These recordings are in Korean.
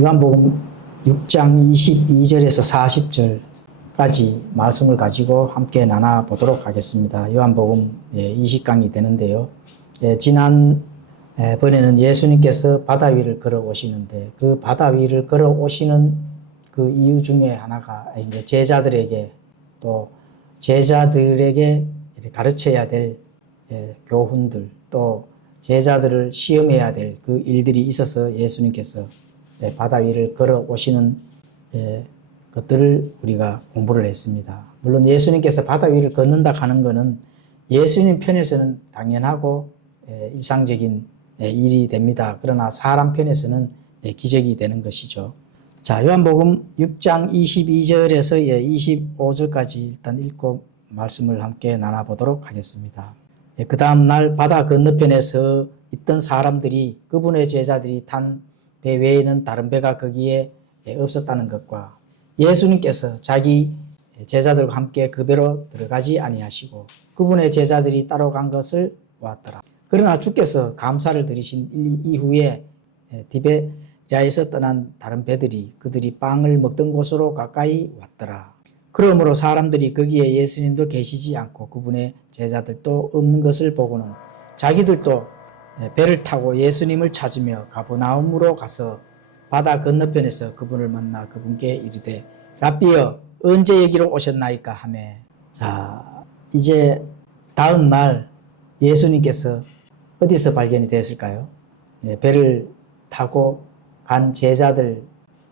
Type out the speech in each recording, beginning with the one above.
요한복음 6장 22절에서 40절까지 말씀을 가지고 함께 나눠보도록 하겠습니다. 요한복음 20강이 되는데요. 지난 번에는 예수님께서 바다 위를 걸어오시는데 그 바다 위를 걸어오시는 그 이유 중에 하나가 이제 제자들에게 또 제자들에게 가르쳐야 될 교훈들 또 제자들을 시험해야 될 그 일들이 있어서 예수님께서 바다 위를 걸어오시는 것들을 우리가 공부를 했습니다. 물론 예수님께서 바다 위를 걷는다 하는 것은 예수님 편에서는 당연하고 일상적인 일이 됩니다. 그러나 사람 편에서는 기적이 되는 것이죠. 자, 요한복음 6장 22절에서 25절까지 일단 읽고 말씀을 함께 나눠보도록 하겠습니다. 그 다음 날 바다 건너편에서 있던 사람들이 그분의 제자들이 탄 배 외에는 다른 배가 거기에 없었다는 것과 예수님께서 자기 제자들과 함께 그 배로 들어가지 아니하시고 그분의 제자들이 따로 간 것을 보았더라. 그러나 주께서 감사를 드리신 이후에 디베랴에서 떠난 다른 배들이 그들이 빵을 먹던 곳으로 가까이 왔더라. 그러므로 사람들이 거기에 예수님도 계시지 않고 그분의 제자들도 없는 것을 보고는 자기들도 배를 타고 예수님을 찾으며 가버나움으로 가서 바다 건너편에서 그분을 만나 그분께 이르되 랍비여 언제 여기로 오셨나이까 하며. 자, 이제 다음 날 예수님께서 어디서 발견이 되었을까요? 배를 타고 간 제자들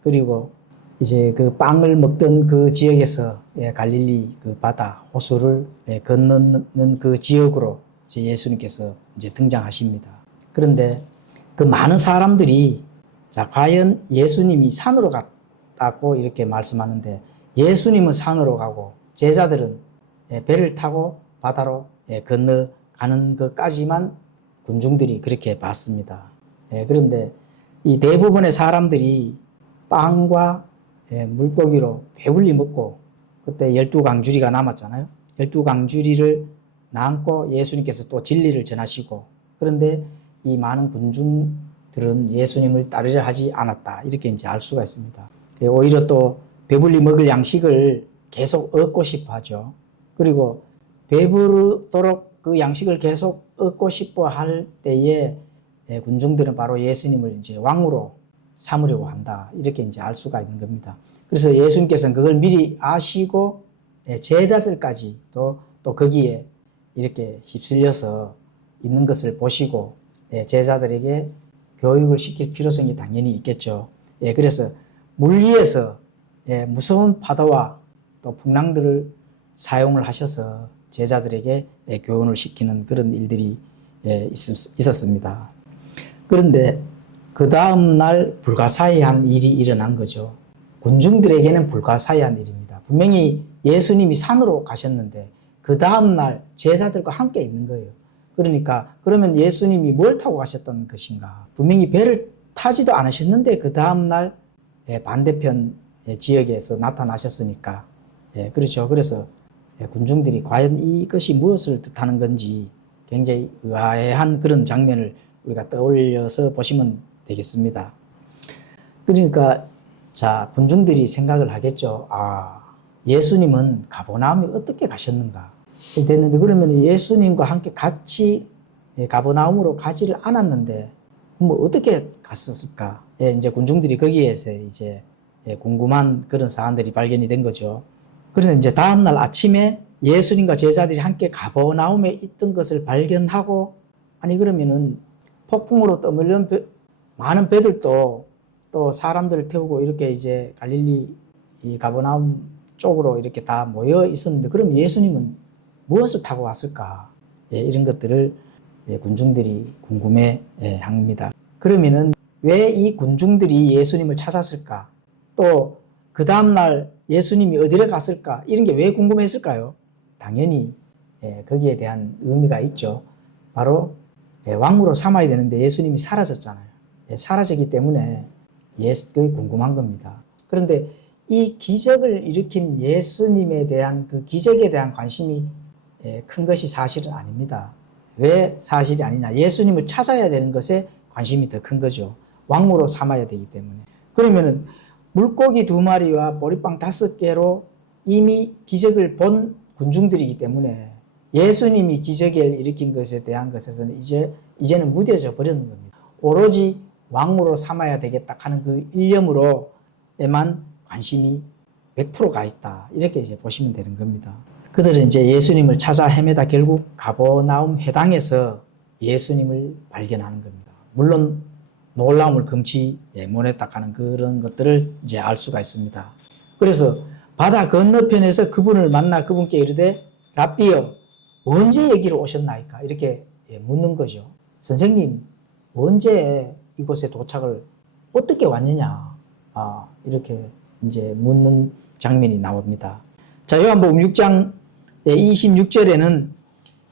그리고 이제 그 빵을 먹던 그 지역에서 갈릴리 그 바다 호수를 건너는 그 지역으로 이제 예수님께서 이제 등장하십니다. 그런데 그 많은 사람들이 자, 과연 예수님이 산으로 갔다고 이렇게 말씀하는데 예수님은 산으로 가고 제자들은 배를 타고 바다로 건너가는 것까지만 군중들이 그렇게 봤습니다. 그런데 이 대부분의 사람들이 빵과 물고기로 배불리 먹고 그때 12강주리가 남았잖아요. 12강주리를 나안고 예수님께서 또 진리를 전하시고 그런데 이 많은 군중들은 예수님을 따르려 하지 않았다. 이렇게 이제 알 수가 있습니다. 오히려 또 배불리 먹을 양식을 계속 얻고 싶어 하죠. 그리고 배부르도록 그 양식을 계속 얻고 싶어 할 때에 군중들은 바로 예수님을 이제 왕으로 삼으려고 한다. 이렇게 이제 알 수가 있는 겁니다. 그래서 예수님께서는 그걸 미리 아시고 제자들까지 또 거기에 이렇게 휩쓸려서 있는 것을 보시고 제자들에게 교육을 시킬 필요성이 당연히 있겠죠. 그래서 물 위에서 무서운 파도와 또 풍랑들을 사용을 하셔서 제자들에게 교훈을 시키는 그런 일들이 있었습니다. 그런데 그 다음 날 불가사의한 일이 일어난 거죠. 군중들에게는 불가사의한 일입니다. 분명히 예수님이 산으로 가셨는데 그 다음 날 제자들과 함께 있는 거예요. 그러니까 그러면 예수님이 뭘 타고 가셨던 것인가? 분명히 배를 타지도 않으셨는데 그 다음 날 반대편 지역에서 나타나셨으니까 그렇죠. 그래서 군중들이 과연 이것이 무엇을 뜻하는 건지 굉장히 의아해한 그런 장면을 우리가 떠올려서 보시면 되겠습니다. 그러니까 자, 군중들이 생각을 하겠죠. 아, 예수님은 가버나움에 어떻게 가셨는가? 됐는데 그러면 예수님과 함께 같이 가버나움으로 가지를 않았는데 뭐 어떻게 갔었을까? 이제 군중들이 거기에서 이제 궁금한 그런 사안들이 발견이 된 거죠. 그런데 이제 다음 날 아침에 예수님과 제자들이 함께 가버나움에 있던 것을 발견하고 아니 그러면은 폭풍으로 떠밀린 많은 배들도 또 사람들을 태우고 이렇게 이제 갈릴리 이 가버나움 쪽으로 이렇게 다 모여 있었는데 그럼 예수님은 무엇을 타고 왔을까? 이런 것들을 군중들이 궁금해 합니다. 그러면은 왜 이 군중들이 예수님을 찾았을까? 또 그 다음날 예수님이 어디로 갔을까? 이런 게 왜 궁금했을까요? 당연히 거기에 대한 의미가 있죠. 바로 왕으로 삼아야 되는데 예수님이 사라졌잖아요. 사라졌기 때문에 그게 궁금한 겁니다. 그런데 이 기적을 일으킨 예수님에 대한 그 기적에 대한 관심이 큰 것이 사실은 아닙니다. 왜 사실이 아니냐? 예수님을 찾아야 되는 것에 관심이 더 큰 거죠. 왕으로 삼아야 되기 때문에. 그러면은 물고기 2마리와 보리빵 5개로 이미 기적을 본 군중들이기 때문에 예수님이 기적을 일으킨 것에 대한 것에서는 이제는 무뎌져 버리는 겁니다. 오로지 왕으로 삼아야 되겠다 하는 그 일념으로에만 관심이 100%가 있다. 이렇게 이제 보시면 되는 겁니다. 그들은 이제 예수님을 찾아 헤매다 결국 가버나움 회당에서 예수님을 발견하는 겁니다. 물론 놀라움을 금치 못했다 하는 그런 것들을 이제 알 수가 있습니다. 그래서 바다 건너편에서 그분을 만나 그분께 이르되 랍비여 언제 여기로 오셨나이까? 이렇게 묻는 거죠. 선생님 언제 이곳에 도착을 어떻게 왔느냐? 이렇게 이제 묻는 장면이 나옵니다. 자, 요한복음 6장 26절에는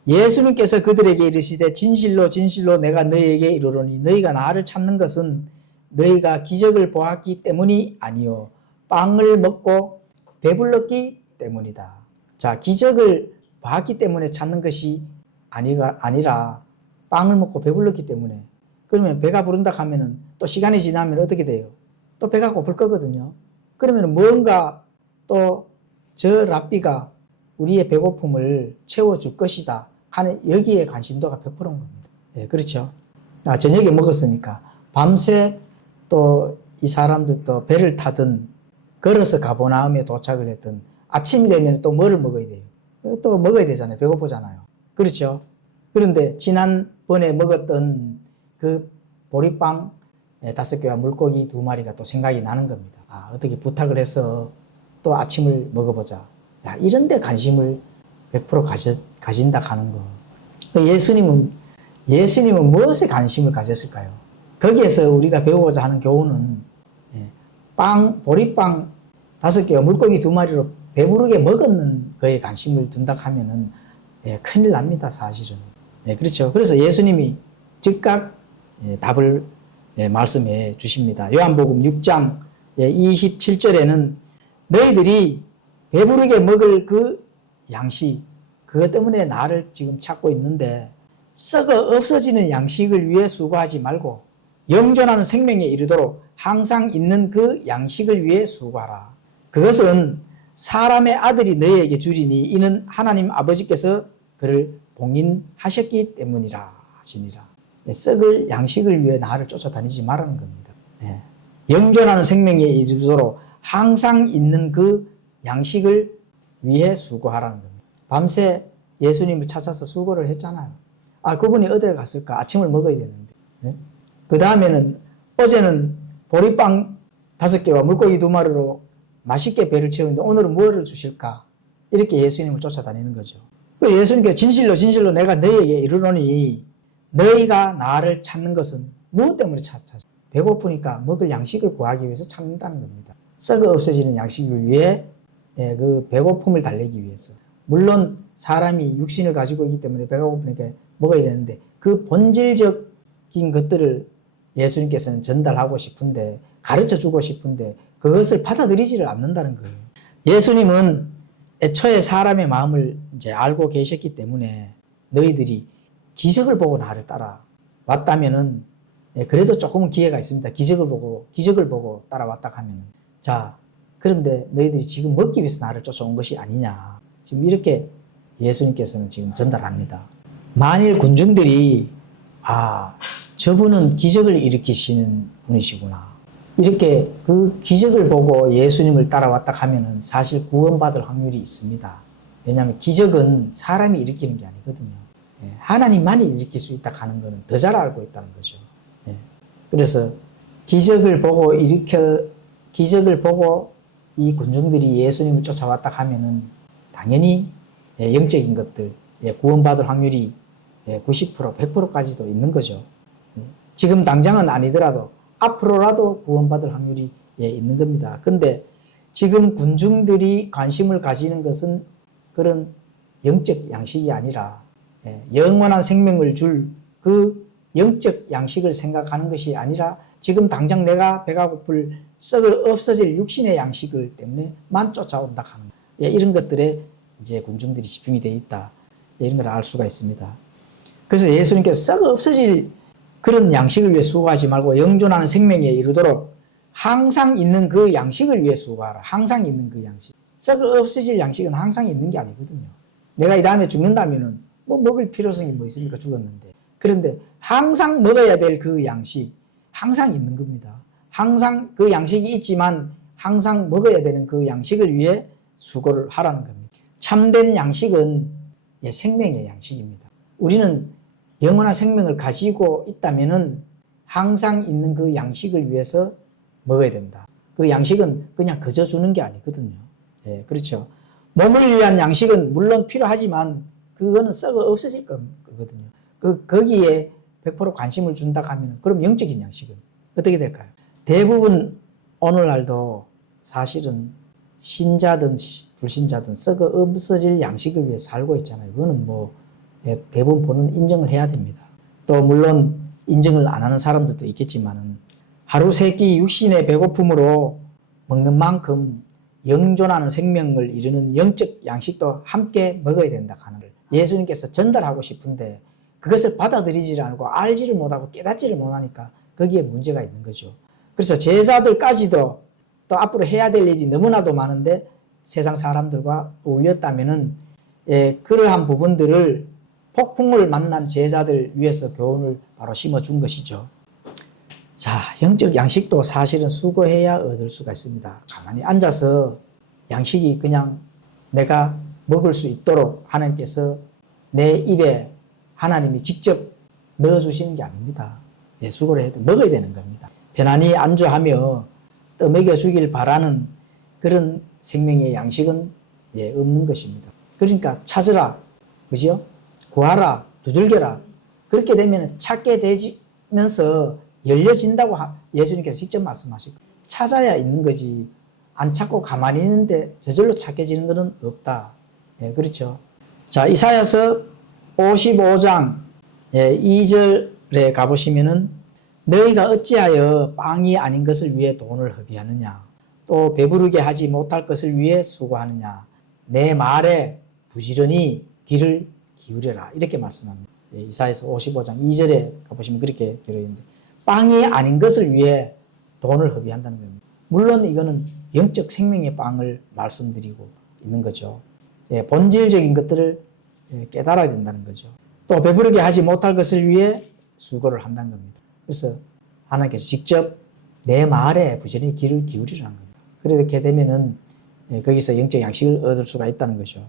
예수님께서 그들에게 이르시되 진실로 진실로 내가 너희에게 이르노니 너희가 나를 찾는 것은 너희가 기적을 보았기 때문이 아니요 빵을 먹고 배불렀기 때문이다. 자, 기적을 봤기 때문에 찾는 것이 아니라 빵을 먹고 배불렀기 때문에. 그러면 배가 부른다 하면은 또 시간이 지나면 어떻게 돼요? 또 배가 고플 거거든요. 그러면 뭔가 또 저 랍비가 우리의 배고픔을 채워줄 것이다 하는 여기에 관심도가 100%인 겁니다. 예, 그렇죠. 저녁에 먹었으니까 밤새 또 이 사람들도 배를 타든 걸어서 가버나움에 도착을 했든 아침이 되면 또 뭐를 먹어야 돼요? 또 먹어야 되잖아요. 배고프잖아요. 그렇죠. 그런데 지난번에 먹었던 그 보리빵 5개와 물고기 2마리가 또 생각이 나는 겁니다. 어떻게 부탁을 해서 또 아침을 먹어보자. 이런 데 관심을 100% 가진다 하는 거. 예수님은 무엇에 관심을 가졌을까요? 거기에서 우리가 배우고자 하는 교훈은 보리빵 5개와 물고기 2마리로 배부르게 먹었는 거에 관심을 둔다 하면은 큰일 납니다, 사실은. 그렇죠. 그래서 예수님이 즉각 답을 말씀해 주십니다. 요한복음 6장 27절에는 너희들이 배부르게 먹을 그 양식, 그것 때문에 나를 지금 찾고 있는데 썩어 없어지는 양식을 위해 수고하지 말고 영존하는 생명에 이르도록 항상 있는 그 양식을 위해 수고하라. 그것은 사람의 아들이 너희에게 주리니 이는 하나님 아버지께서 그를 봉인하셨기 때문이라 하시니라. 썩을 양식을 위해 나를 쫓아다니지 말라는 겁니다. 영존하는 생명에 이르도록 항상 있는 그 양식을 위해 수고하라는 겁니다. 밤새 예수님을 찾아서 수고를 했잖아요. 그분이 어디에 갔을까? 아침을 먹어야 되는데. 그 다음에는 어제는 보리빵 5개와 물고기 2마리로 맛있게 배를 채우는데 오늘은 무엇을 주실까? 이렇게 예수님을 쫓아다니는 거죠. 예수님께서 진실로 진실로 내가 너희에게 이르노니 너희가 나를 찾는 것은 무엇 때문에 찾아? 배고프니까 먹을 양식을 구하기 위해서 찾는다는 겁니다. 썩어 없어지는 양식을 위해 그 배고픔을 달래기 위해서. 물론 사람이 육신을 가지고 있기 때문에 배가 고프니까 먹어야 되는데 그 본질적인 것들을 예수님께서는 전달하고 싶은데 가르쳐 주고 싶은데 그것을 받아들이지를 않는다는 거예요. 예수님은 애초에 사람의 마음을 이제 알고 계셨기 때문에 너희들이 기적을 보고 나를 따라왔다면은 그래도 조금은 기회가 있습니다. 기적을 보고 따라왔다 하면은. 자, 그런데 너희들이 지금 먹기 위해서 나를 쫓아온 것이 아니냐. 지금 이렇게 예수님께서는 지금 전달합니다. 만일 군중들이 저분은 기적을 일으키시는 분이시구나. 이렇게 그 기적을 보고 예수님을 따라왔다 하면은 사실 구원받을 확률이 있습니다. 왜냐하면 기적은 사람이 일으키는 게 아니거든요. 하나님만이 일으킬 수 있다 하는 것은 더 잘 알고 있다는 거죠. 그래서 기적을 보고 이 군중들이 예수님을 쫓아왔다 하면은 당연히 영적인 것들, 구원받을 확률이 90%, 100%까지도 있는 거죠. 지금 당장은 아니더라도 앞으로라도 구원받을 확률이 있는 겁니다. 근데 지금 군중들이 관심을 가지는 것은 그런 영적 양식이 아니라 영원한 생명을 줄 그 영적 양식을 생각하는 것이 아니라 지금 당장 내가 배가 고플 썩을 없어질 육신의 양식을 때문에만 쫓아온다 하는 이런 것들에 이제 군중들이 집중이 되어 있다. 이런 걸 알 수가 있습니다. 그래서 예수님께서 썩어 없어질 그런 양식을 위해 수고하지 말고 영존하는 생명에 이르도록 항상 있는 그 양식을 위해 수고하라. 항상 있는 그 양식. 썩어 없어질 양식은 항상 있는 게 아니거든요. 내가 이 다음에 죽는다면은 뭐 먹을 필요성이 뭐 있습니까? 죽었는데. 그런데 항상 먹어야 될 그 양식, 항상 있는 겁니다. 항상 그 양식이 있지만 항상 먹어야 되는 그 양식을 위해 수고를 하라는 겁니다. 참된 양식은 생명의 양식입니다. 우리는 영원한 생명을 가지고 있다면은 항상 있는 그 양식을 위해서 먹어야 된다. 그 양식은 그냥 거저 주는 게 아니거든요. 예, 그렇죠. 몸을 위한 양식은 물론 필요하지만 그거는 썩어 없어질 거거든요. 거기에 100% 관심을 준다 하면 그럼 영적인 양식은 어떻게 될까요? 대부분 오늘날도 사실은 신자든 불신자든 썩어 없어질 양식을 위해 살고 있잖아요. 그거는 뭐 대부분 보는 인정을 해야 됩니다. 또 물론 인정을 안 하는 사람들도 있겠지만은 하루 세 끼 육신의 배고픔으로 먹는 만큼 영존하는 생명을 이루는 영적 양식도 함께 먹어야 된다 하는 걸 예수님께서 전달하고 싶은데 그것을 받아들이지 않고 알지를 못하고 깨닫지를 못하니까 거기에 문제가 있는 거죠. 그래서 제자들까지도 또 앞으로 해야 될 일이 너무나도 많은데 세상 사람들과 어울렸다면은 그러한 부분들을 폭풍을 만난 제자들 위해서 교훈을 바로 심어준 것이죠. 자, 영적 양식도 사실은 수고해야 얻을 수가 있습니다. 가만히 앉아서 양식이 그냥 내가 먹을 수 있도록 하나님께서 내 입에 하나님이 직접 넣어주시는 게 아닙니다. 수고를 해야 돼. 먹어야 되는 겁니다. 편안히 안주하며 떠먹여 주길 바라는 그런 생명의 양식은 없는 것입니다. 그러니까 찾으라, 그죠? 구하라, 두들겨라. 그렇게 되면 찾게 되면서 열려진다고 예수님께서 직접 말씀하시고 찾아야 있는 거지 안 찾고 가만히 있는데 저절로 찾게지는 것은 없다. 그렇죠. 자, 이사야서 55장 2절에 가보시면은 너희가 어찌하여 빵이 아닌 것을 위해 돈을 허비하느냐 또 배부르게 하지 못할 것을 위해 수고하느냐 내 말에 부지런히 귀를 기울여라 이렇게 말씀합니다. 이사야서 55장 2절에 가보시면 그렇게 되어 있는데 빵이 아닌 것을 위해 돈을 허비한다는 겁니다. 물론 이거는 영적 생명의 빵을 말씀드리고 있는 거죠. 본질적인 것들을 깨달아야 된다는 거죠. 또 배부르게 하지 못할 것을 위해 수고를 한다는 겁니다. 그래서 하나님께서 직접 내 말에 부지런히 귀를 기울이라는 겁니다. 그렇게 되면은 거기서 영적 양식을 얻을 수가 있다는 거죠.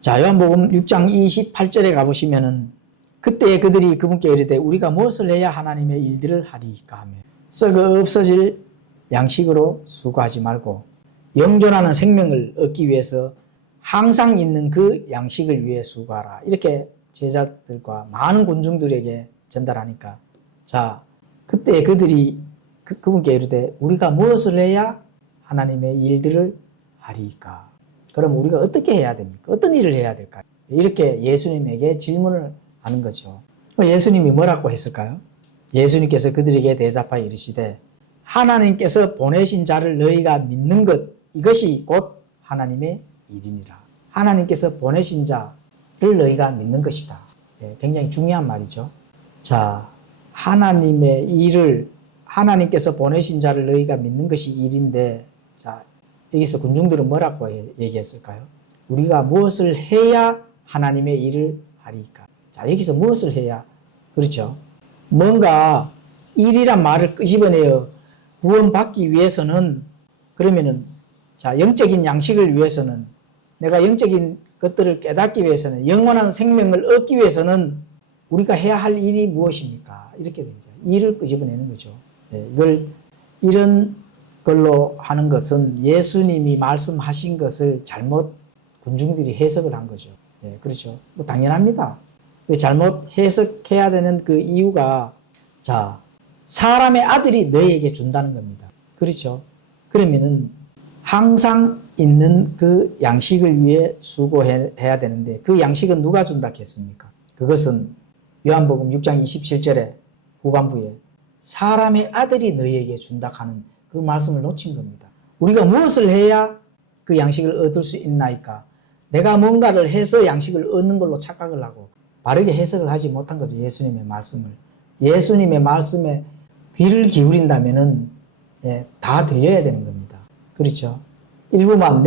자, 요한복음 6장 28절에 가보시면은 그때 그들이 그분께 이르되 우리가 무엇을 해야 하나님의 일들을 하리이까 하며 썩어 없어질 양식으로 수고하지 말고 영존하는 생명을 얻기 위해서 항상 있는 그 양식을 위해 수고하라. 이렇게 제자들과 많은 군중들에게 전달하니까 자, 그때 그들이 그분께 이르되 우리가 무엇을 해야 하나님의 일들을 하리이까? 그럼 우리가 어떻게 해야 됩니까? 어떤 일을 해야 될까요? 이렇게 예수님에게 질문을 하는 거죠. 예수님이 뭐라고 했을까요? 예수님께서 그들에게 대답하여 이르시되 하나님께서 보내신 자를 너희가 믿는 것 이것이 곧 하나님의 일이니라. 하나님께서 보내신 자를 너희가 믿는 것이다. 굉장히 중요한 말이죠. 자, 하나님의 일을 하나님께서 보내신 자를 너희가 믿는 것이 일인데 자, 여기서 군중들은 뭐라고 얘기했을까요? 우리가 무엇을 해야 하나님의 일을 하리까? 자, 여기서 무엇을 해야? 그렇죠. 뭔가 일이란 말을 끄집어내어 구원받기 위해서는 그러면은 자, 영적인 양식을 위해서는 내가 영적인 것들을 깨닫기 위해서는 영원한 생명을 얻기 위해서는 우리가 해야 할 일이 무엇입니까? 이렇게 됩니다. 일을 끄집어내는 거죠. 이걸 이런 걸로 하는 것은 예수님이 말씀하신 것을 잘못 군중들이 해석을 한 거죠. 그렇죠. 뭐 당연합니다. 잘못 해석해야 되는 그 이유가 자, 사람의 아들이 너희에게 준다는 겁니다. 그렇죠. 그러면은 항상 있는 그 양식을 위해 수고해야 되는데 그 양식은 누가 준다 했습니까? 그것은 요한복음 6장 27절에 후반부에 사람의 아들이 너희에게 준다 하는 그 말씀을 놓친 겁니다. 우리가 무엇을 해야 그 양식을 얻을 수 있나이까? 내가 뭔가를 해서 양식을 얻는 걸로 착각을 하고 바르게 해석을 하지 못한 거죠. 예수님의 말씀을. 예수님의 말씀에 귀를 기울인다면은 다 들려야 되는 겁니다. 그렇죠? 일부만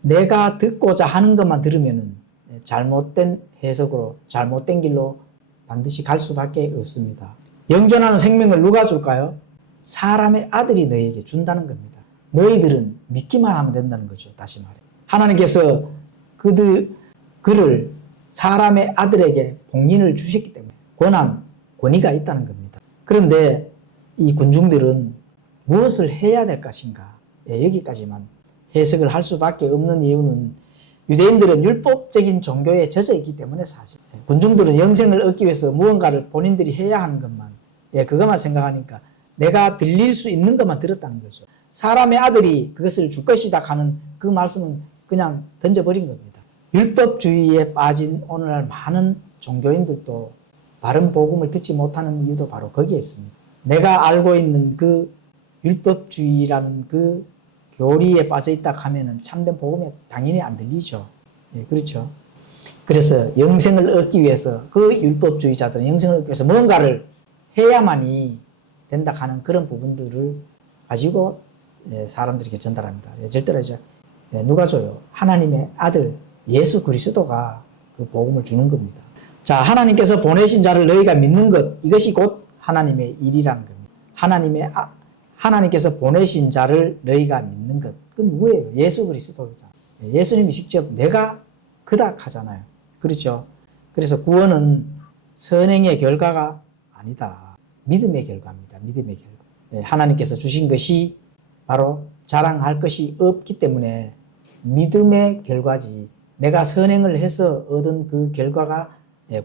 내가 듣고자 하는 것만 들으면은 잘못된 해석으로 잘못된 길로 반드시 갈 수밖에 없습니다. 영존하는 생명을 누가 줄까요? 사람의 아들이 너희에게 준다는 겁니다. 너희들은 믿기만 하면 된다는 거죠. 다시 말해. 하나님께서 그를 사람의 아들에게 복린을 주셨기 때문에 권위가 있다는 겁니다. 그런데 이 군중들은 무엇을 해야 될 것인가? 여기까지만 해석을 할 수밖에 없는 이유는 유대인들은 율법적인 종교에 젖어 있기 때문에 사실 군중들은 영생을 얻기 위해서 무언가를 본인들이 해야 하는 것만 그것만 생각하니까 내가 들릴 수 있는 것만 들었다는 거죠. 사람의 아들이 그것을 줄 것이다 하는 그 말씀은 그냥 던져버린 겁니다. 율법주의에 빠진 오늘날 많은 종교인들도 바른 복음을 듣지 못하는 이유도 바로 거기에 있습니다. 내가 알고 있는 그 율법주의라는 그 교리에 빠져 있다 하면은 참된 복음이 당연히 안 들리죠. 그렇죠. 그래서 영생을 얻기 위해서 그 율법주의자들은 영생을 얻기 위해서 뭔가를 해야만이 된다 하는 그런 부분들을 가지고 사람들에게 전달합니다. 절대로 이제 누가 줘요? 하나님의 아들 예수 그리스도가 그 복음을 주는 겁니다. 자, 하나님께서 보내신 자를 너희가 믿는 것, 이것이 곧 하나님의 일이라는 겁니다. 하나님께서 보내신 자를 너희가 믿는 것, 그건 누구예요? 예수 그리스도잖아요. 예수님이 직접 내가 그다 하잖아요. 그렇죠? 그래서 구원은 선행의 결과가 아니다. 믿음의 결과입니다. 믿음의 결과. 하나님께서 주신 것이 바로 자랑할 것이 없기 때문에 믿음의 결과지 내가 선행을 해서 얻은 그 결과가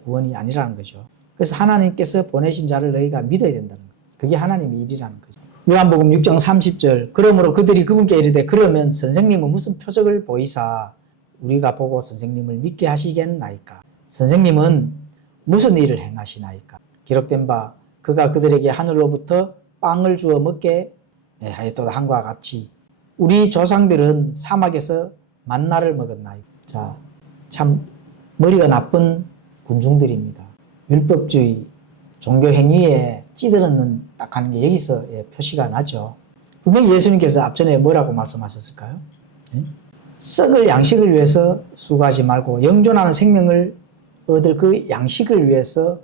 구원이 아니라는 거죠. 그래서 하나님께서 보내신 자를 너희가 믿어야 된다는 거예요. 그게 하나님의 일이라는 거죠. 요한복음 6장 30절 그러므로 그들이 그분께 이르되 그러면 선생님은 무슨 표적을 보이사 우리가 보고 선생님을 믿게 하시겠나이까? 선생님은 무슨 일을 행하시나이까? 기록된 바 그가 그들에게 하늘로부터 빵을 주어 먹게 하였도다 한과 같이 우리 조상들은 사막에서 만나를 먹었나이다. 자, 참 머리가 나쁜 군중들입니다. 율법주의, 종교 행위에 찌들었는 딱 하는 게 여기서 표시가 나죠. 분명히 예수님께서 앞전에 뭐라고 말씀하셨을까요? 썩을 양식을 위해서 수고하지 말고 영존하는 생명을 얻을 그 양식을 위해서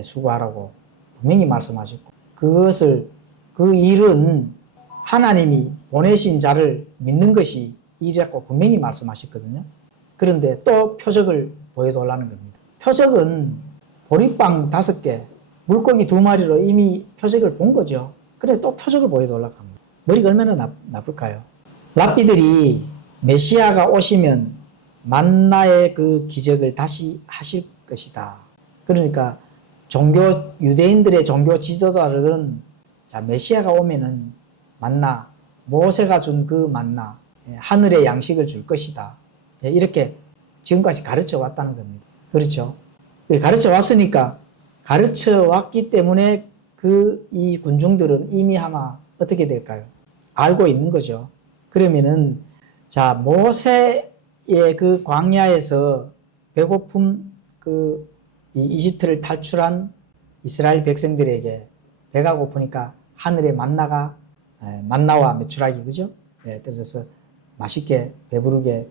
수고하라고 분명히 말씀하셨고 그 일은 하나님이 보내신 자를 믿는 것이 일이라고 분명히 말씀하셨거든요. 그런데 또 표적을 보여달라는 겁니다. 표적은 보리빵 5개, 물고기 2마리로 이미 표적을 본 거죠. 그래 또 표적을 보여달라고 합니다. 머리가 얼마나 나쁠까요? 랍비들이 메시아가 오시면 만나의 그 기적을 다시 하실 것이다. 그러니까 유대인들의 종교 지도자들은 자, 메시아가 오면은 만나, 모세가 준 그 만나, 하늘의 양식을 줄 것이다. 이렇게 지금까지 가르쳐 왔다는 겁니다. 그렇죠? 가르쳐 왔으니까, 가르쳐 왔기 때문에 이 군중들은 이미 아마 어떻게 될까요? 알고 있는 거죠. 그러면은, 자, 모세의 그 광야에서 배고픔 이 이집트를 탈출한 이스라엘 백성들에게 배가 고프니까 하늘의 만나와 메추라기, 그죠? 떨어져서 맛있게 배부르게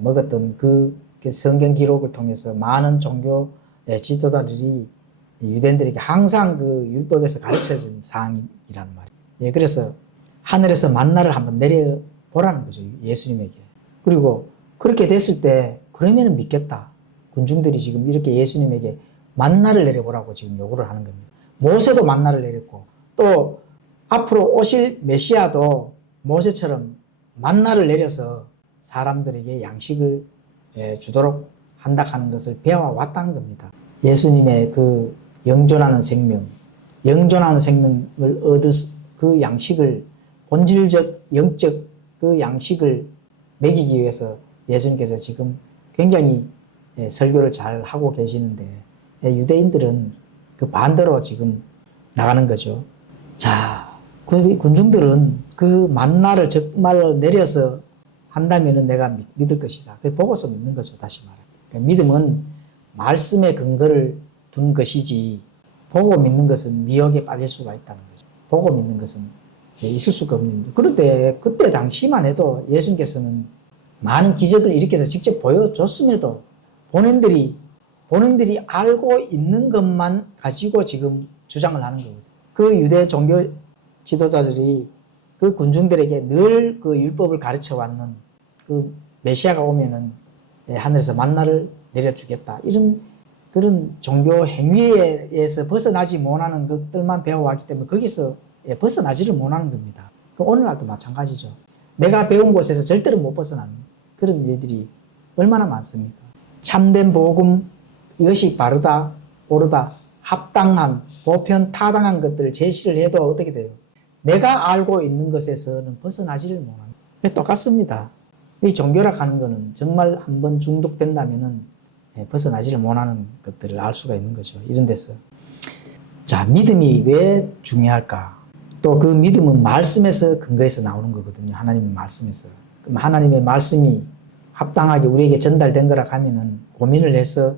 먹었던 그 성경 기록을 통해서 많은 종교 지도자들이 유대인들에게 항상 그 율법에서 가르쳐진 사항이라는 말이에요. 그래서 하늘에서 만나를 한번 내려보라는 거죠. 예수님에게. 그리고 그렇게 됐을 때 그러면은 믿겠다. 군중들이 지금 이렇게 예수님에게 만나를 내려보라고 지금 요구를 하는 겁니다. 모세도 만나를 내렸고 또 앞으로 오실 메시아도 모세처럼 만나를 내려서 사람들에게 양식을 주도록 한다 하는 것을 배워왔다는 겁니다. 예수님의 그 영존하는 생명을 얻을 그 양식을 본질적 영적 그 양식을 먹이기 위해서 예수님께서 지금 굉장히 설교를 잘 하고 계시는데 유대인들은 그 반대로 지금 나가는 거죠. 자, 그 군중들은 그 만나를 정말로 내려서 한다면은 내가 믿을 것이다. 그 보고서 믿는 거죠. 다시 말해. 그러니까 믿음은 말씀에 근거를 둔 것이지 보고 믿는 것은 미혹에 빠질 수가 있다는 거죠. 보고 믿는 것은 있을 수가 없는 일이죠. 그런데 그때 당시만 해도 예수님께서는 많은 기적을 일으켜서 직접 보여줬음에도 본인들이 알고 있는 것만 가지고 지금 주장을 하는 거거든요. 그 유대 종교 지도자들이 그 군중들에게 늘 그 율법을 가르쳐 왔는 그 메시아가 오면은 하늘에서 만나를 내려주겠다. 이런 그런 종교 행위에서 벗어나지 못하는 것들만 배워왔기 때문에 거기서 벗어나지를 못하는 겁니다. 오늘날도 마찬가지죠. 내가 배운 곳에서 절대로 못 벗어나는 그런 일들이 얼마나 많습니까? 참된 복음, 이것이 바르다, 옳다, 합당한, 보편, 타당한 것들을 제시를 해도 어떻게 돼요? 내가 알고 있는 것에서는 벗어나지를 못하는 거예요. 똑같습니다. 이 종교라 하는 거는 정말 한번 중독된다면은 벗어나지를 못하는 것들을 알 수가 있는 거죠. 이런 데서. 자, 믿음이 왜 중요할까? 또 그 믿음은 말씀에서 근거해서 나오는 거거든요. 하나님의 말씀에서. 그럼 하나님의 말씀이 합당하게 우리에게 전달된 거라 하면은 고민을 해서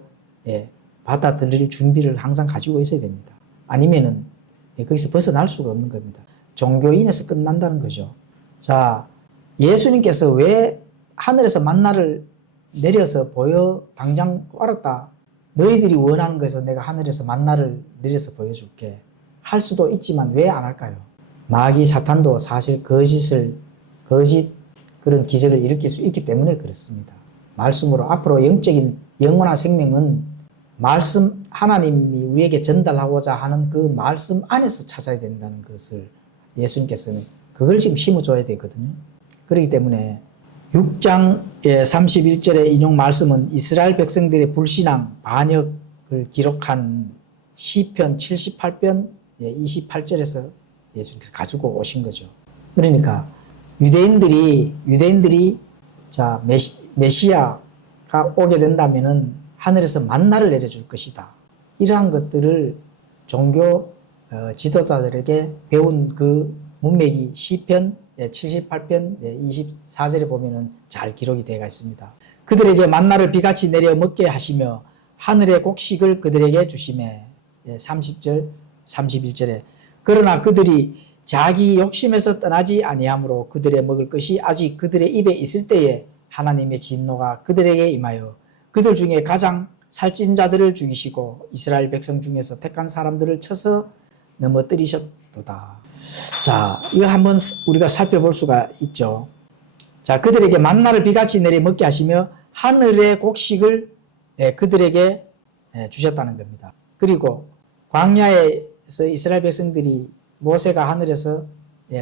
받아들일 준비를 항상 가지고 있어야 됩니다. 아니면은 거기서 벗어날 수가 없는 겁니다. 종교인에서 끝난다는 거죠. 자, 예수님께서 왜 하늘에서 만나를 내려서 보여 당장 알았다. 너희들이 원하는 것에서 내가 하늘에서 만나를 내려서 보여줄게. 할 수도 있지만 왜 안 할까요? 마귀 사탄도 사실 거짓 그런 기적을 일으킬 수 있기 때문에 그렇습니다. 말씀으로 앞으로 영적인 영원한 생명은 말씀 하나님이 우리에게 전달하고자 하는 그 말씀 안에서 찾아야 된다는 것을 예수님께서는 그걸 지금 심어줘야 되거든요. 그렇기 때문에 6장 31절의 인용 말씀은 이스라엘 백성들의 불신앙, 반역을 기록한 시편 78편 28절에서 예수님께서 가지고 오신 거죠. 그러니까 유대인들이 자 메시아가 오게 된다면은 하늘에서 만나를 내려줄 것이다. 이러한 것들을 종교 지도자들에게 배운 그 문맥이 시편 78편 24절에 보면은 잘 기록이 되어 있습니다. 그들에게 만나를 비같이 내려 먹게 하시며 하늘의 곡식을 그들에게 주시매 30절 31절에 그러나 그들이 자기 욕심에서 떠나지 아니하므로 그들의 먹을 것이 아직 그들의 입에 있을 때에 하나님의 진노가 그들에게 임하여 그들 중에 가장 살찐 자들을 죽이시고 이스라엘 백성 중에서 택한 사람들을 쳐서 넘어뜨리셨도다. 자, 이거 한번 우리가 살펴볼 수가 있죠. 자, 그들에게 만나를 비같이 내려 먹게 하시며 하늘의 곡식을 그들에게 주셨다는 겁니다. 그리고 광야에서 이스라엘 백성들이 모세가 하늘에서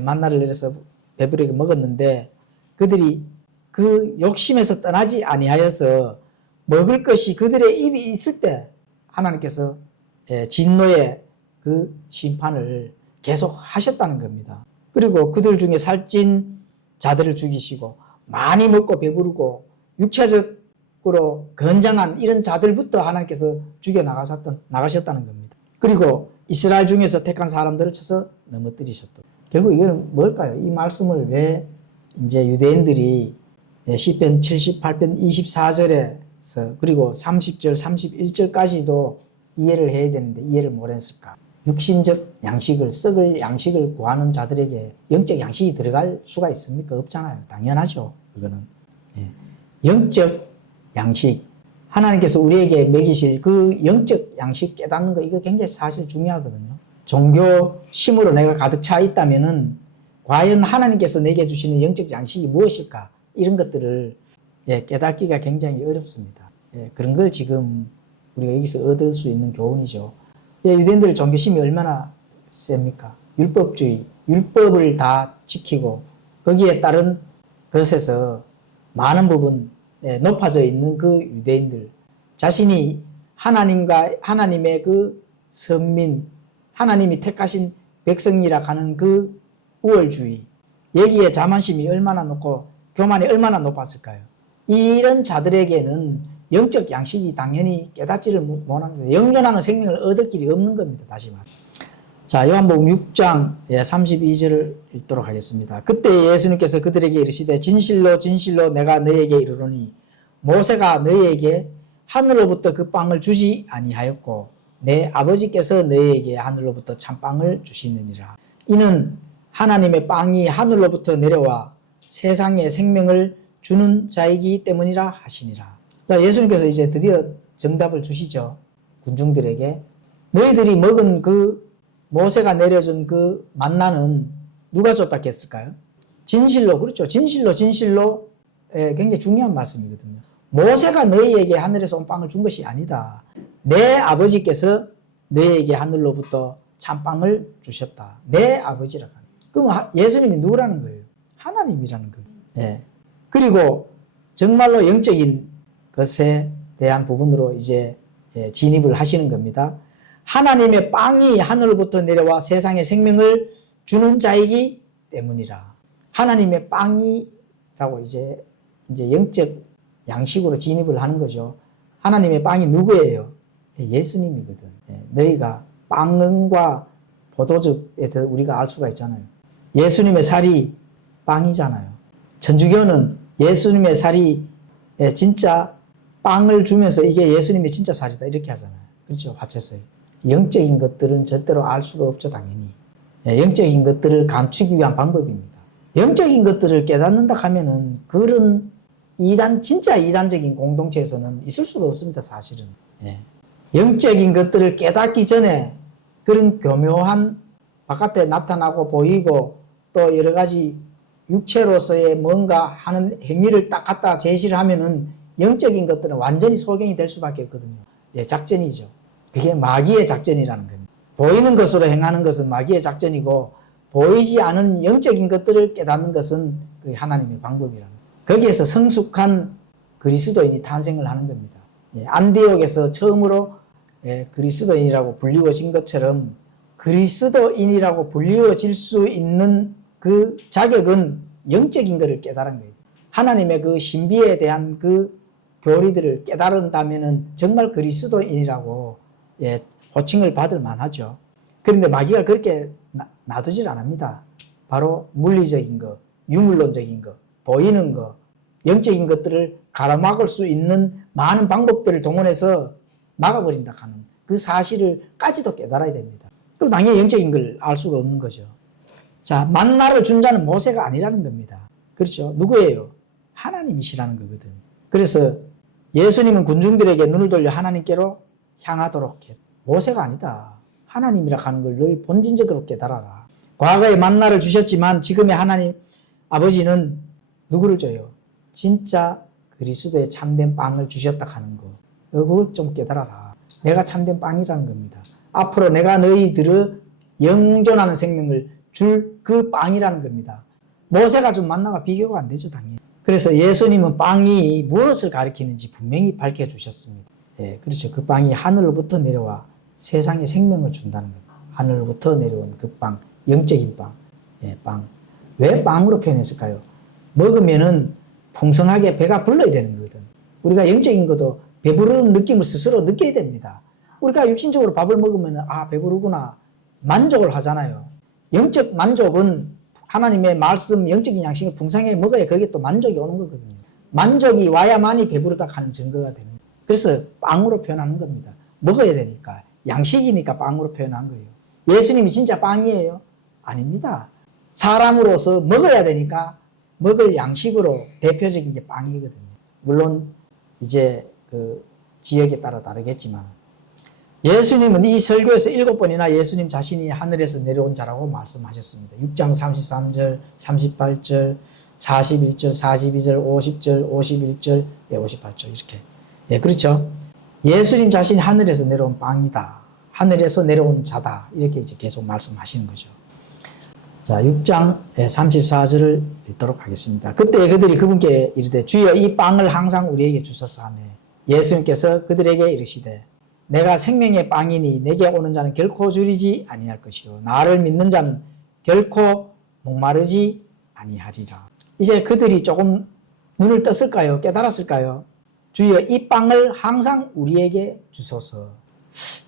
만나를 내려서 배부르게 먹었는데 그들이 그 욕심에서 떠나지 아니하여서 먹을 것이 그들의 입이 있을 때 하나님께서 진노의 그 심판을 계속 하셨다는 겁니다. 그리고 그들 중에 살찐 자들을 죽이시고 많이 먹고 배부르고 육체적으로 건장한 이런 자들부터 하나님께서 죽여 나가셨다는 겁니다. 그리고 이스라엘 중에서 택한 사람들을 쳐서 넘어뜨리셨다. 결국 이건 뭘까요? 이 말씀을 왜 이제 유대인들이 시편 78편 24절에서 그리고 30절, 31절까지도 이해를 해야 되는데 이해를 못했을까? 육신적 양식을, 썩을 양식을 구하는 자들에게 영적 양식이 들어갈 수가 있습니까? 없잖아요. 당연하죠. 그거는. 영적 양식. 하나님께서 우리에게 먹이실 그 영적 양식 깨닫는 거 이거 굉장히 사실 중요하거든요. 종교 심으로 내가 가득 차 있다면은 과연 하나님께서 내게 주시는 영적 양식이 무엇일까? 이런 것들을 깨닫기가 굉장히 어렵습니다. 그런 걸 지금 우리가 여기서 얻을 수 있는 교훈이죠. 유대인들 종교심이 얼마나 셉니까? 율법주의, 율법을 다 지키고 거기에 따른 것에서 많은 부분 높아져 있는 그 유대인들 자신이 하나님의 그 선민, 하나님이 택하신 백성이라 하는 그 우월주의, 여기에 자만심이 얼마나 높고 교만이 얼마나 높았을까요? 이런 자들에게는 영적 양식이 당연히 깨닫지를 못하는 거예요. 영존하는 생명을 얻을 길이 없는 겁니다. 다시 말해. 자, 요한복음 6장 32절을 읽도록 하겠습니다. 그때 예수님께서 그들에게 이르시되 진실로 진실로 내가 너희에게 이르노니 모세가 너희에게 하늘로부터 그 빵을 주지 아니하였고 내 아버지께서 너희에게 하늘로부터 참빵을 주시느니라. 이는 하나님의 빵이 하늘로부터 내려와 세상에 생명을 주는 자이기 때문이라 하시니라. 자, 예수님께서 이제 드디어 정답을 주시죠. 군중들에게. 너희들이 먹은 그 모세가 내려준 그 만나는 누가 줬다 했을까요? 진실로, 그렇죠. 진실로 굉장히 중요한 말씀이거든요. 모세가 너희에게 하늘에서 온 빵을 준 것이 아니다. 내 아버지께서 너희에게 하늘로부터 참빵을 주셨다. 내 아버지라고 하는. 그럼 예수님이 누구라는 거예요? 하나님이라는 거예요. 예. 그리고 정말로 영적인 것에 대한 부분으로 이제 진입을 하시는 겁니다. 하나님의 빵이 하늘로부터 내려와 세상에 생명을 주는 자이기 때문이라. 하나님의 빵이라고 이제 영적 양식으로 진입을 하는 거죠. 하나님의 빵이 누구예요? 예수님이거든. 너희가 빵과 포도즙에 대해 우리가 알 수가 있잖아요. 예수님의 살이 빵이잖아요. 천주교는 예수님의 살이 진짜 빵을 주면서 이게 예수님의 진짜 살이다 이렇게 하잖아요. 그렇죠? 화채살. 영적인 것들은 절대로 알 수가 없죠, 당연히. 영적인 것들을 감추기 위한 방법입니다. 영적인 것들을 깨닫는다 하면은 그런 진짜 이단적인 공동체에서는 있을 수가 없습니다, 사실은. 영적인 것들을 깨닫기 전에 그런 교묘한 바깥에 나타나고 보이고 또 여러 가지 육체로서의 뭔가 하는 행위를 딱 갖다 제시를 하면은 영적인 것들은 완전히 소경이 될 수밖에 없거든요. 작전이죠. 그게 마귀의 작전이라는 겁니다. 보이는 것으로 행하는 것은 마귀의 작전이고 보이지 않은 영적인 것들을 깨닫는 것은 그 하나님의 방법이라는 거예요. 거기에서 성숙한 그리스도인이 탄생을 하는 겁니다. 안디옥에서 처음으로 그리스도인이라고 불리워진 것처럼 그리스도인이라고 불리워질 수 있는 그 자격은 영적인 것을 깨달은 거예요. 하나님의 그 신비에 대한 그 교리들을 깨달은다면은 정말 그리스도인이라고 호칭을 받을 만하죠. 그런데 마귀가 그렇게 놔두질 않습니다. 바로 물리적인 것, 유물론적인 것, 보이는 것, 영적인 것들을 가로막을 수 있는 많은 방법들을 동원해서 막아버린다 하는 그 사실을까지도 깨달아야 됩니다. 그럼 당연히 영적인 걸 알 수가 없는 거죠. 자, 만나를 준 자는 모세가 아니라는 겁니다. 그렇죠? 누구예요? 하나님이시라는 거거든. 그래서 예수님은 군중들에게 눈을 돌려 하나님께로 향하도록 했다. 모세가 아니다. 하나님이라 하는 걸 늘 본진적으로 깨달아라. 과거에 만나를 주셨지만 지금의 하나님 아버지는 누구를 줘요? 진짜 그리스도의 참된 빵을 주셨다 하는 거. 그걸 좀 깨달아라. 내가 참된 빵이라는 겁니다. 앞으로 내가 너희들을 영존하는 생명을 줄 그 빵이라는 겁니다. 모세가 준 만나가 비교가 안 되죠, 당연히. 그래서 예수님은 빵이 무엇을 가리키는지 분명히 밝혀주셨습니다. 그렇죠. 그 빵이 하늘로부터 내려와 세상에 생명을 준다는 겁니다. 하늘로부터 내려온 그 빵, 영적인 빵. 빵. 왜 빵으로 표현했을까요? 먹으면은 풍성하게 배가 불러야 되는 거거든. 우리가 영적인 것도 배부르는 느낌을 스스로 느껴야 됩니다. 우리가 육신적으로 밥을 먹으면 배부르구나 만족을 하잖아요. 영적 만족은 하나님의 말씀, 영적인 양식을 풍성하게 먹어야 거기에 또 만족이 오는 거거든요. 만족이 와야만이 배부르다 하는 증거가 되는 거예요. 그래서 빵으로 표현하는 겁니다. 먹어야 되니까. 양식이니까 빵으로 표현한 거예요. 예수님이 진짜 빵이에요? 아닙니다. 사람으로서 먹어야 되니까 먹을 양식으로 대표적인 게 빵이거든요. 물론 이제 그 지역에 따라 다르겠지만 예수님은 이 설교에서 7번이나 예수님 자신이 하늘에서 내려온 자라고 말씀하셨습니다. 6장 33절, 38절, 41절, 42절, 50절, 51절, 58절 이렇게. 그렇죠. 예수님 자신이 하늘에서 내려온 빵이다. 하늘에서 내려온 자다. 이렇게 이제 계속 말씀하시는 거죠. 자, 6장 34절을 읽도록 하겠습니다. 그때 그들이 그분께 이르되 주여 이 빵을 항상 우리에게 주소서 하매 예수님께서 그들에게 이르시되 내가 생명의 빵이니 내게 오는 자는 결코 줄이지 아니할 것이요 나를 믿는 자는 결코 목마르지 아니하리라. 이제 그들이 조금 눈을 떴을까요? 깨달았을까요? 주여 이 빵을 항상 우리에게 주소서.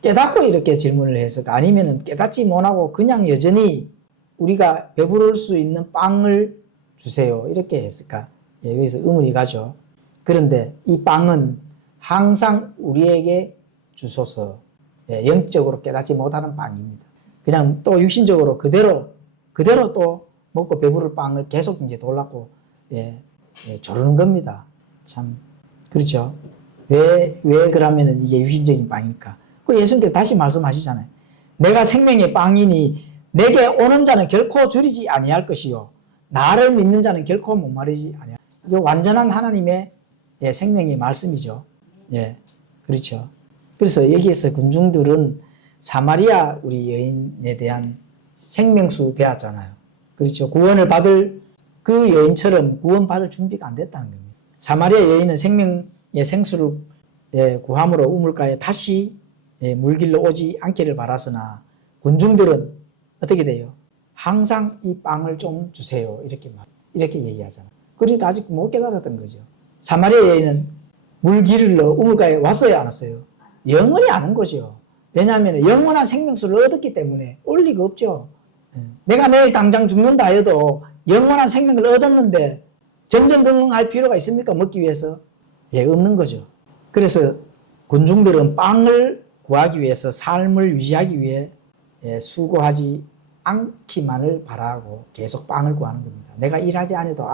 깨닫고 이렇게 질문을 했을까? 아니면 깨닫지 못하고 그냥 여전히 우리가 배부를 수 있는 빵을 주세요 이렇게 했을까? 여기서 의문이 가죠. 그런데 이 빵은 항상 우리에게 주소서. 영적으로 깨닫지 못하는 빵입니다. 그냥 또 육신적으로 그대로 그대로 또 먹고 배부를 빵을 계속 이제 돌라고 조르는 겁니다. 참 그렇죠. 왜 그러면은 이게 유신적인 빵일까? 그 예수님께서 다시 말씀하시잖아요. 내가 생명의 빵이니 내게 오는 자는 결코 줄이지 아니할 것이요 나를 믿는 자는 결코 목마르지 아니할. 이게 완전한 하나님의 생명의 말씀이죠. 예, 그렇죠. 그래서 여기에서 군중들은 사마리아 우리 여인에 대한 생명수 배웠잖아요. 그렇죠. 구원을 받을 그 여인처럼 구원받을 준비가 안 됐다는 겁니다. 사마리아 여인은 생명의 생수를 구함으로 우물가에 다시 물길로 오지 않기를 바랐으나 군중들은 어떻게 돼요? 항상 이 빵을 좀 주세요. 이렇게 얘기하잖아요. 그러니까 아직 못 깨달았던 거죠. 사마리아 여인은 물길로 우물가에 왔어요, 안 왔어요? 영원히 안 온 거죠. 왜냐하면 영원한 생명수를 얻었기 때문에 올 리가 없죠. 내가 내일 당장 죽는다 해도 영원한 생명을 얻었는데 전전긍긍할 필요가 있습니까? 먹기 위해서? 없는 거죠. 그래서 군중들은 빵을 구하기 위해서 삶을 유지하기 위해 수고하지 않기만을 바라고 계속 빵을 구하는 겁니다. 내가 일하지 않아도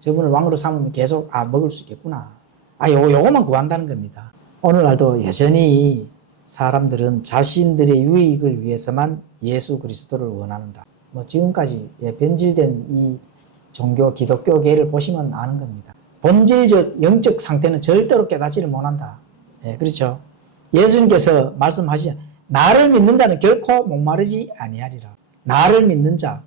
저분을 왕으로 삼으면 계속 먹을 수 있겠구나. 요거만 구한다는 겁니다. 오늘날도 여전히 사람들은 자신들의 유익을 위해서만 예수 그리스도를 원하는다. 지금까지 변질된 이 종교 기독교계를 보시면 아는 겁니다. 본질적 영적 상태는 절대로 깨닫지를 못한다. 그렇죠. 예수님께서 말씀하시죠. 나를 믿는 자는 결코 목마르지 아니하리라. 나를 믿는 자,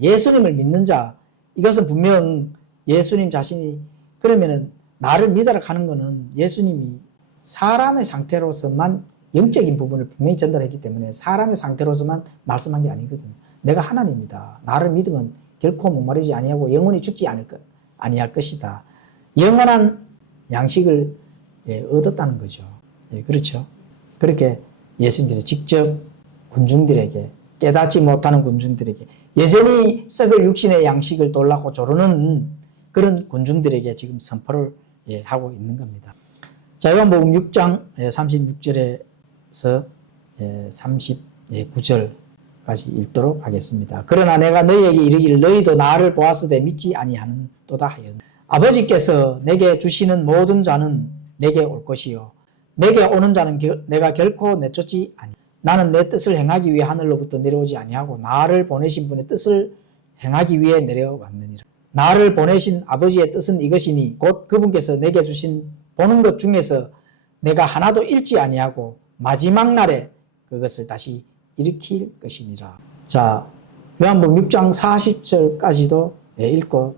예수님을 믿는 자, 이것은 분명 예수님 자신이 그러면은 나를 믿어라 하는 것은 예수님이 사람의 상태로서만 영적인 부분을 분명히 전달했기 때문에 사람의 상태로서만 말씀한 게 아니거든요. 내가 하나님이다. 나를 믿으면 결코 목마르지 아니하고 영원히 죽지 아니할 것이다. 영원한 양식을 얻었다는 거죠. 그렇죠. 그렇게 예수님께서 직접 군중들에게 깨닫지 못하는 군중들에게 여전히 썩을 육신의 양식을 돌라고 조르는 그런 군중들에게 지금 선포를 하고 있는 겁니다. 자, 요한복음 6장 36절에서 39절까지 읽도록 하겠습니다. 그러나 내가 너희에게 이르기를 너희도 나를 보았으되 믿지 아니하는도다 하였노라. 아버지께서 내게 주시는 모든 자는 내게 올 것이요 내게 오는 자는 내가 결코 내쫓지 아니. 나는 내 뜻을 행하기 위해 하늘로부터 내려오지 아니하고 나를 보내신 분의 뜻을 행하기 위해 내려왔느니라. 나를 보내신 아버지의 뜻은 이것이니 곧 그분께서 내게 주신 보는 것 중에서 내가 하나도 잃지 아니하고 마지막 날에 그것을 다시 일으킬 것이니라. 자, 요한복음 6장 40절까지도 읽고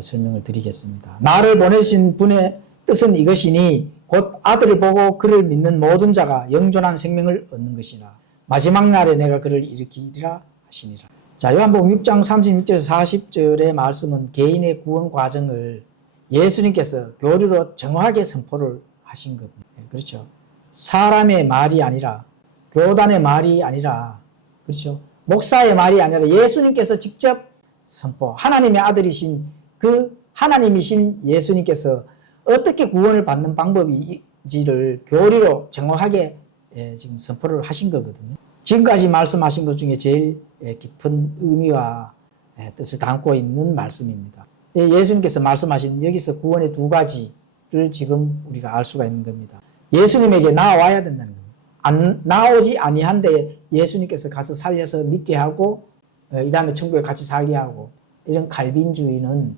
설명을 드리겠습니다. 나를 보내신 분의 뜻은 이것이니 곧 아들을 보고 그를 믿는 모든 자가 영존한 생명을 얻는 것이라. 마지막 날에 내가 그를 일으키리라 하시니라. 자, 요한복음 6장 36절에서 40절의 말씀은 개인의 구원 과정을 예수님께서 교리로 정확하게 선포를 하신 겁니다. 그렇죠. 사람의 말이 아니라 교단의 말이 아니라 그렇죠. 목사의 말이 아니라 예수님께서 직접 선포. 하나님의 아들이신 그 하나님이신 예수님께서 어떻게 구원을 받는 방법인지를 교리로 정확하게 지금 선포를 하신 거거든요. 지금까지 말씀하신 것 중에 제일 깊은 의미와 뜻을 담고 있는 말씀입니다. 예수님께서 말씀하신 여기서 구원의 두 가지를 지금 우리가 알 수가 있는 겁니다. 예수님에게 나와야 된다는 겁니다. 나오지 아니한데 예수님께서 가서 살려서 믿게 하고 이 다음에 천국에 같이 살게 하고 이런 칼빈주의는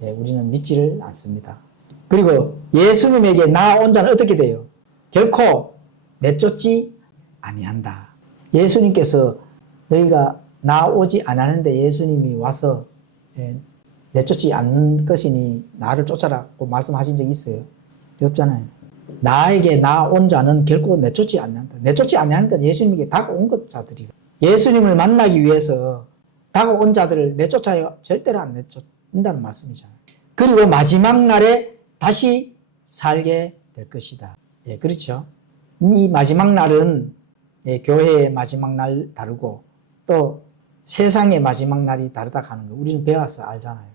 우리는 믿지를 않습니다. 그리고 예수님에게 나온 자는 어떻게 돼요? 결코 내쫓지 아니한다. 예수님께서 너희가 나오지 않았는데 예수님이 와서 내쫓지 않는 것이니 나를 쫓아라고 말씀하신 적이 있어요? 없잖아요. 나에게 나온 자는 결코 내쫓지 않는다. 내쫓지 않는다. 예수님에게 다가온 것 자들이. 예수님을 만나기 위해서 다가온 자들을 내쫓아요. 절대로 안 내쫓는다는 말씀이잖아요. 그리고 마지막 날에 다시 살게 될 것이다. 그렇죠. 이 마지막 날은 교회의 마지막 날 다르고 또 세상의 마지막 날이 다르다 하는 거 우리는 배워서 알잖아요.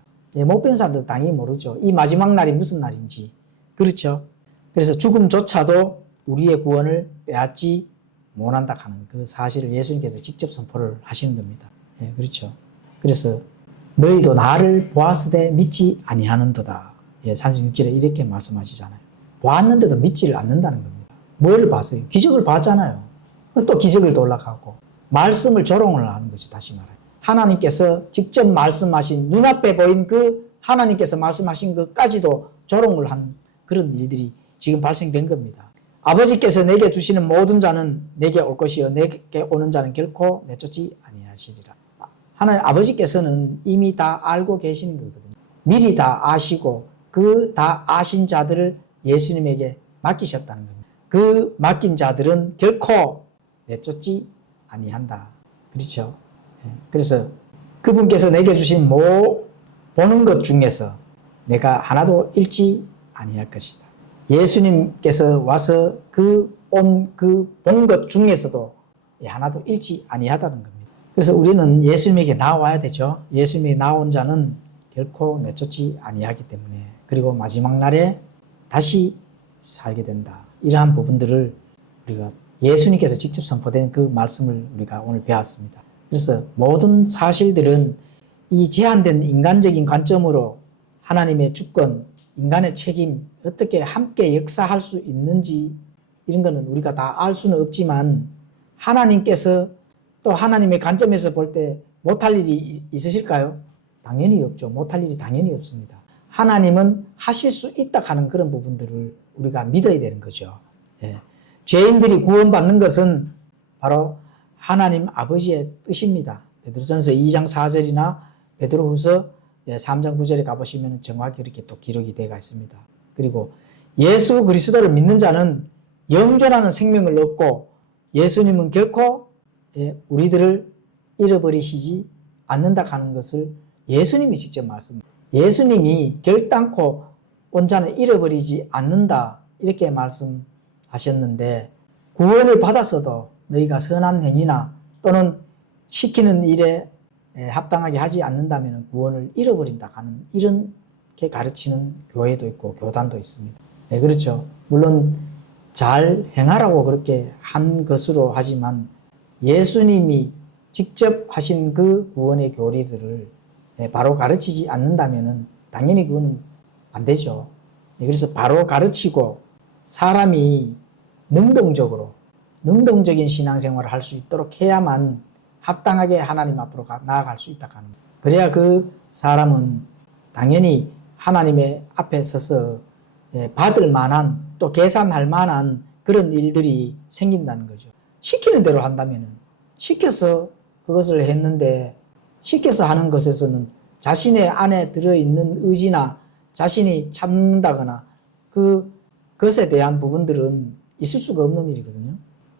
못 배운 사람들은 당연히 모르죠. 이 마지막 날이 무슨 날인지. 그렇죠. 그래서 죽음조차도 우리의 구원을 빼앗지 못한다 하는 그 사실을 예수님께서 직접 선포를 하시는 겁니다. 그렇죠. 그래서 너희도 나를 보았으되 믿지 아니하는도다. 36절에 이렇게 말씀하시잖아요. 보았는데도 믿지를 않는다는 겁니다. 뭘 봤어요? 기적을 봤잖아요. 또 기적을 돌아가고 말씀을 조롱을 하는 거지. 다시 말해요. 하나님께서 직접 말씀하신 눈앞에 보인 그 하나님께서 말씀하신 것까지도 조롱을 한 그런 일들이 지금 발생된 겁니다. 아버지께서 내게 주시는 모든 자는 내게 올 것이요 내게 오는 자는 결코 내쫓지 아니하시리라. 하나님 아버지께서는 이미 다 알고 계시는 거거든요. 미리 다 아시고 그 다 아신 자들을 예수님에게 맡기셨다는 겁니다. 그 맡긴 자들은 결코 내쫓지 아니한다. 그렇죠? 그래서 그분께서 내게 주신 보는 것 중에서 내가 하나도 잃지 아니할 것이다. 예수님께서 와서 본 것 중에서도 하나도 잃지 아니하다는 겁니다. 그래서 우리는 예수님에게 나와야 되죠. 예수님에게 나온 자는 결코 내쫓지 아니하기 때문에, 그리고 마지막 날에 다시 살게 된다. 이러한 부분들을 우리가 예수님께서 직접 선포된 그 말씀을 우리가 오늘 배웠습니다. 그래서 모든 사실들은 이 제한된 인간적인 관점으로 하나님의 주권, 인간의 책임, 어떻게 함께 역사할 수 있는지 이런 거는 우리가 다 알 수는 없지만, 하나님께서 또 하나님의 관점에서 볼 때 못할 일이 있으실까요? 당연히 없죠. 못할 일이 당연히 없습니다. 하나님은 하실 수 있다 하는 그런 부분들을 우리가 믿어야 되는 거죠. 죄인들이 구원받는 것은 바로 하나님 아버지의 뜻입니다. 베드로전서 2장 4절이나 베드로후서 3장 9절에 가보시면 정확히 이렇게 또 기록이 되어 있습니다. 그리고 예수 그리스도를 믿는 자는 영존하는 생명을 얻고, 예수님은 결코 우리들을 잃어버리시지 않는다 하는 것을 예수님이 직접 말씀합니다. 예수님이 결단코 온 자는 잃어버리지 않는다 이렇게 말씀하셨는데, 구원을 받았어도 너희가 선한 행위나 또는 시키는 일에 합당하게 하지 않는다면 구원을 잃어버린다 하는 이렇게 가르치는 교회도 있고 교단도 있습니다. 네, 그렇죠. 물론 잘 행하라고 그렇게 한 것으로 하지만 예수님이 직접 하신 그 구원의 교리들을 바로 가르치지 않는다면 당연히 그거는 안 되죠. 그래서 바로 가르치고 사람이 능동적인 신앙생활을 할 수 있도록 해야만 합당하게 하나님 앞으로 나아갈 수 있다 하는 거예요. 그래야 그 사람은 당연히 하나님의 앞에 서서 받을 만한, 또 계산할 만한 그런 일들이 생긴다는 거죠. 시키는 대로 한다면, 시켜서 그것을 했는데 시켜서 하는 것에서는 자신의 안에 들어있는 의지나 자신이 참는다거나 그것에 대한 부분들은 있을 수가 없는 일이거든요.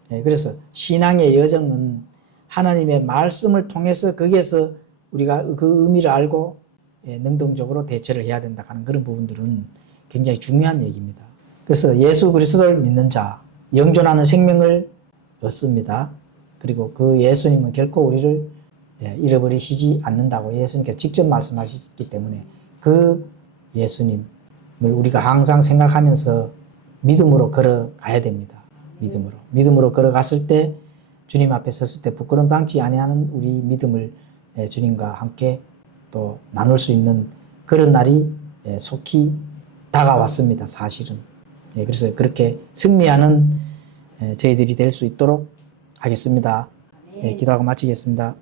그래서 신앙의 여정은 하나님의 말씀을 통해서 거기에서 우리가 그 의미를 알고 능동적으로 대처를 해야 된다 하는 그런 부분들은 굉장히 중요한 얘기입니다. 그래서 예수 그리스도를 믿는 자, 영존하는 생명을 얻습니다. 그리고 그 예수님은 결코 우리를 잃어버리시지 않는다고 예수님께서 직접 말씀하셨기 때문에 그 예수님을 우리가 항상 생각하면서 믿음으로 걸어가야 됩니다. 믿음으로 걸어갔을 때, 주님 앞에 섰을 때 부끄럼 당치 아니하는 우리 믿음을 주님과 함께 또 나눌 수 있는 그런 날이 속히 다가왔습니다. 사실은. 그래서 그렇게 승리하는 저희들이 될 수 있도록 하겠습니다. 기도하고 마치겠습니다.